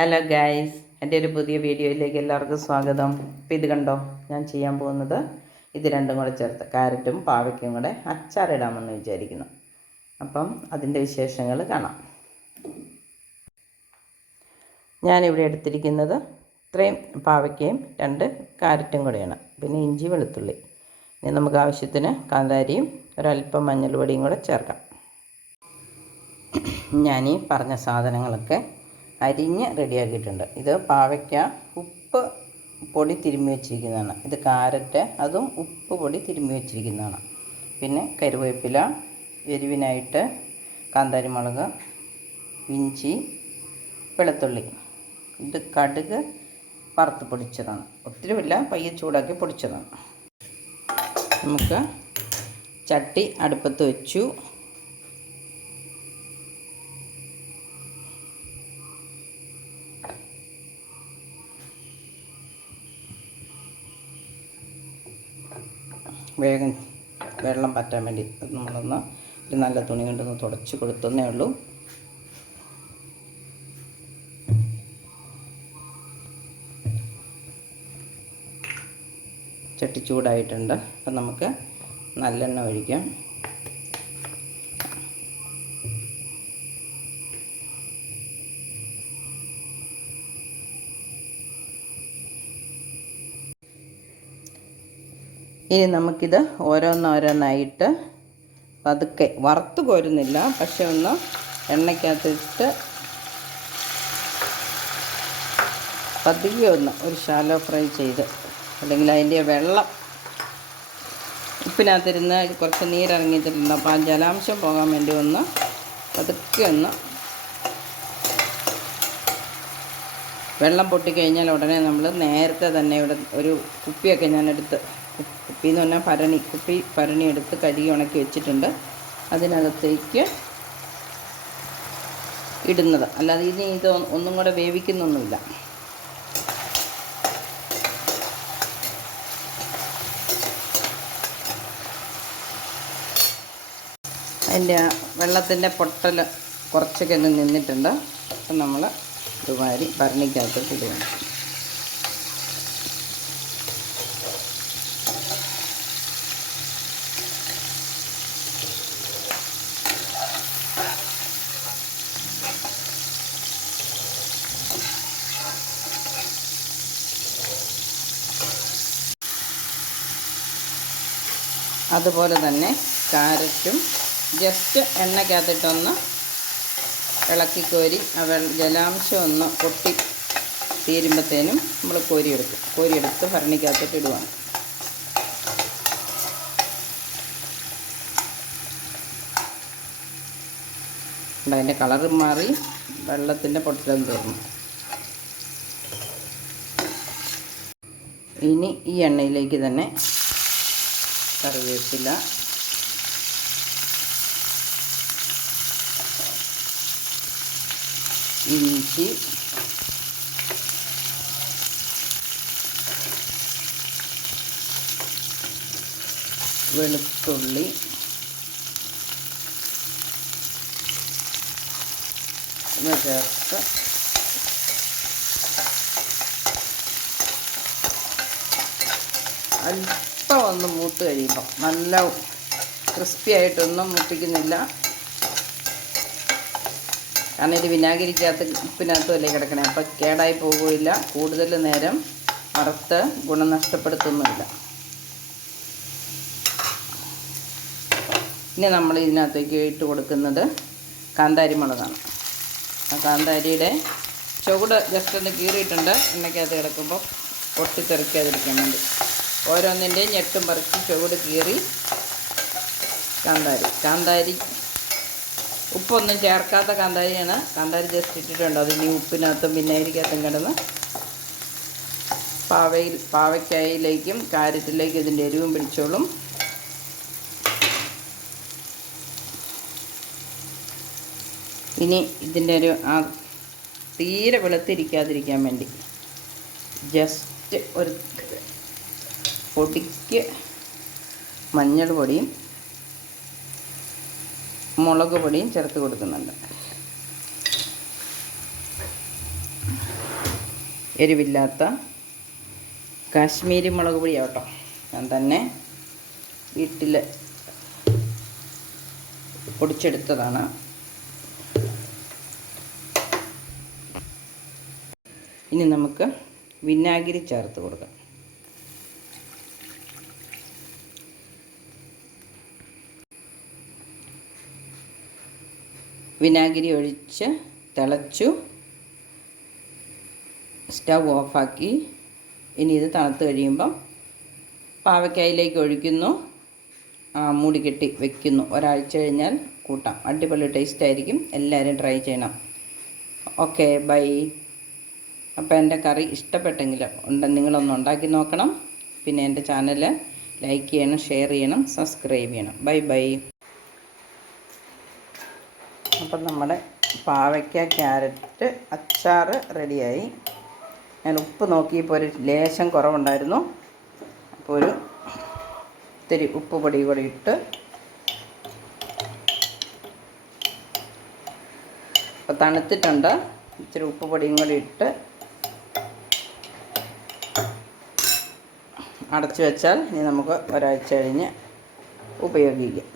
Hello guys, എൻ്റെ ഒരു പുതിയ വീഡിയോയിലേക്ക് എല്ലാവർക്കും സ്വാഗതം. അപ്പോൾ ഇത് കണ്ടോ, ഞാൻ ചെയ്യാൻ പോകുന്നത് ഇത് രണ്ടും കൂടെ ചേർത്ത് ക്യാരറ്റും പാവയ്ക്കും കൂടെ അച്ചാറിടാമെന്ന് വിചാരിക്കുന്നു. അപ്പം അതിൻ്റെ വിശേഷങ്ങൾ കാണാം. ഞാനിവിടെ എടുത്തിരിക്കുന്നത് ഇത്രയും പാവയ്ക്കയും 2 ക്യാരറ്റും കൂടെയാണ്. പിന്നെ ഇഞ്ചി വെളുത്തുള്ളി. ഇനി നമുക്ക് ആവശ്യത്തിന് കാന്താരിയും ഒരല്പം മഞ്ഞൾപ്പൊടിയും കൂടെ ചേർക്കാം. ഞാൻ ഈ പറഞ്ഞ സാധനങ്ങളൊക്കെ അരിഞ്ഞ് റെഡിയാക്കിയിട്ടുണ്ട്. ഇത് പാവയ്ക്ക ഉപ്പ് പൊടി തിരുമ്മി വെച്ചിരിക്കുന്നതാണ്. ഇത് ക്യാരറ്റ്, അതും ഉപ്പ് പൊടി തിരുമ്മി വെച്ചിരിക്കുന്നതാണ്. പിന്നെ കറിവേപ്പില, എരിവിനായിട്ട് കാന്താരി മുളക്, ഇഞ്ചി, വെളുത്തുള്ളി. ഇത് കടുക് വറുത്ത് പൊടിച്ചതാണ്. ഒത്തിരി ഇല്ല, പയ്യെ ചൂടാക്കി പൊടിച്ചതാണ്. നമുക്ക് ചട്ടി അടുപ്പത്ത് വെച്ചു. വേഗം വെള്ളം പറ്റാൻ വേണ്ടി നമ്മളൊന്ന് ഒരു നല്ല തുണി കൊണ്ടൊന്ന് തുടച്ച് കൊടുത്തേ ഉള്ളൂ. ചട്ടി ചൂടായിട്ടുണ്ട്. അപ്പം നമുക്ക് നല്ലെണ്ണ ഒഴിക്കാം. ഇനി നമുക്കിത് ഓരോന്നോരോന്നായിട്ട് പതുക്കെ വറുത്ത് കോരുന്നില്ല, പക്ഷെ ഒന്ന് എണ്ണയ്ക്കകത്തിട്ട് പതുക്കെ ഒന്ന് ഒരു ഷാലോ ഫ്രൈ ചെയ്ത്, അല്ലെങ്കിൽ അതിൻ്റെ വെള്ളം ഉപ്പിനകത്തിരുന്ന് കുറച്ച് നീരിറങ്ങിയിട്ടുണ്ട്. അപ്പോൾ ആ ജലാംശം പോകാൻ വേണ്ടി ഒന്ന് പതുക്കെ ഒന്ന് വെള്ളം പൊട്ടിക്കഴിഞ്ഞാൽ ഉടനെ നമ്മൾ നേരത്തെ തന്നെ ഇവിടെ ഒരു കുപ്പിയൊക്കെ ഞാനെടുത്ത്, കുപ്പിയെന്ന് പറഞ്ഞാൽ ഭരണി എടുത്ത് കഴുകി ഉണക്കി വെച്ചിട്ടുണ്ട്. അതിനകത്തേക്ക് ഇടുന്നത്, അല്ലാതെ ഇനി ഇത് ഒന്നും കൂടെ വേവിക്കുന്നൊന്നുമില്ല. അതിൻ്റെ വെള്ളത്തിൻ്റെ പൊട്ടൽ കുറച്ചൊക്കെ ഒന്ന് നിന്നിട്ടുണ്ട്. അപ്പം നമ്മൾ ഇതുമാതിരി ഭരണിക്കകത്തോട്ട് ഇടുകയാണ്. അതുപോലെ തന്നെ ക്യാരറ്റും ജസ്റ്റ് എണ്ണയ്ക്കകത്തിട്ടൊന്ന് ഇളക്കി കോരി ആ ജലാംശം ഒന്ന് പൊട്ടി തീരുമ്പോഴത്തേനും നമ്മൾ കോരിയെടുത്ത് ഭരണിക്കകത്തിട്ട് ഇടുവാണ്. അതിൻ്റെ കളറ് മാറി വെള്ളത്തിൻ്റെ പൊട്ടലും തീർന്നു. ഇനി ഈ എണ്ണയിലേക്ക് തന്നെ കറിവേപ്പില, ഇഞ്ചി, വെളുത്തുള്ളി, ഇവ ചേർത്ത് അല്പം ഒന്ന് മൂത്ത് കഴിയുമ്പോൾ, നല്ല ക്രിസ്പി ആയിട്ടൊന്നും മൂപ്പിക്കുന്നില്ല, കാരണം ഇത് വിനാഗിരിക്കകത്ത് ഉപ്പിനകത്തും അല്ലേ കിടക്കണേ, അപ്പോൾ കേടായി പോകുകയില്ല. കൂടുതൽ നേരം വറുത്ത് ഗുണം നഷ്ടപ്പെടുത്തുന്നുമില്ല. ഇനി നമ്മൾ ഇതിനകത്തേക്ക് ഇട്ട് കൊടുക്കുന്നത് കാന്താരി മുളകാണ്. ആ കാന്താരിയുടെ ചുവട് ജസ്റ്റ് ഒന്ന് കീറിയിട്ടുണ്ട്, എണ്ണയ്ക്കകത്ത് കിടക്കുമ്പോൾ പൊട്ടിത്തെറിക്കാതിരിക്കാൻ വേണ്ടി. ഓരോന്നിൻ്റെയും ഞെട്ടും പറിച്ച് ചുവട് കീറി കാന്താരി ഉപ്പൊന്നും ചേർക്കാത്ത കാന്താരിയാണ്. കാന്താരി ജസ്റ്റ് ഇട്ടിട്ടുണ്ട്. അതിനി ഉപ്പിനകത്തും വിനാഗിരിക്കകത്തും കിടന്ന് പാവയ്ക്കായിലേക്കും ക്യാരറ്റിലേക്കും ഇതിൻ്റെ എരിവും പിടിച്ചോളും. ഇനി ഇതിൻ്റെ ഒരു തീരെ വെളുത്തിരിക്കാതിരിക്കാൻ വേണ്ടി ജസ്റ്റ് ഒരു പൊടിക്ക് മഞ്ഞൾ പൊടിയും മുളക് പൊടിയും ചേർത്ത് കൊടുക്കുന്നുണ്ട്. എരിവില്ലാത്ത കാശ്മീരി മുളക് പൊടിയാട്ടോ. ഞാൻ തന്നെ വീട്ടിൽ പൊടിച്ചെടുത്തതാണ്. ഇനി നമുക്ക് വിനാഗിരി ചേർത്ത് കൊടുക്കാം. വിനാഗിരി ഒഴിച്ച് തിളച്ചു. സ്റ്റവ് ഓഫാക്കി. ഇനി ഇത് തണുത്ത് കഴിയുമ്പം പാവയ്ക്കായിലേക്ക് ഒഴിക്കുന്നു. മൂടി കെട്ടി വെക്കുന്നു. ഒരാഴ്ച കഴിഞ്ഞാൽ കൂട്ടാം. അടിപൊളി ടേസ്റ്റ് ആയിരിക്കും. എല്ലാവരും ട്രൈ ചെയ്യണം. Okay, bye. അപ്പോൾ എൻ്റെ കറി ഇഷ്ടപ്പെട്ടെങ്കിൽ നിങ്ങളൊന്ന് ഉണ്ടാക്കി നോക്കണം. പിന്നെ എൻ്റെ ചാനൽ ലൈക്ക് ചെയ്യണം, ഷെയർ ചെയ്യണം, സബ്സ്ക്രൈബ് ചെയ്യണം. Bye bye. അപ്പം നമ്മുടെ പാവയ്ക്ക ക്യാരറ്റ് അച്ചാർ റെഡിയായി. ഞാൻ ഉപ്പ് നോക്കിയപ്പോൾ ഒരു ലേശം കുറവുണ്ടായിരുന്നു. അപ്പോൾ ഒരു ഇത്തിരി ഉപ്പ് പൊടി കൂടി ഇട്ട് അപ്പോൾ തണുത്തിട്ടുണ്ട്. ഇച്ചിരി ഉപ്പ് പൊടിയും കൂടി ഇട്ട് അടച്ചു വെച്ചാൽ ഇനി നമുക്ക് ഒരാഴ്ച കഴിഞ്ഞ് ഉപയോഗിക്കാം.